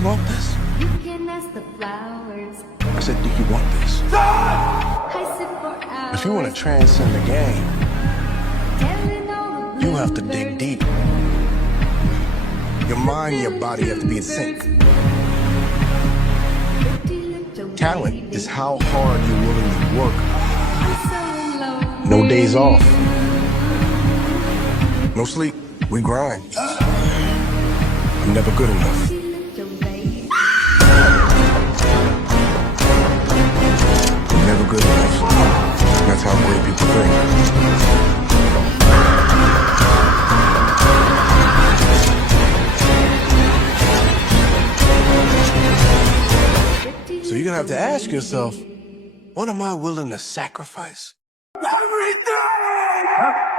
you want this? You can ask the flowers. I said, do you want this? I sit for hours. If you want to transcend the game, Telling all the you have to dig deep. Your mind and your body have to be in sync. Talent is how hard you're willing to work. No days off. No sleep. We grind. I'm never good enough. I'm never good enough. That's how great people think. So you're gonna have to ask yourself, what am I willing to sacrifice? Everything!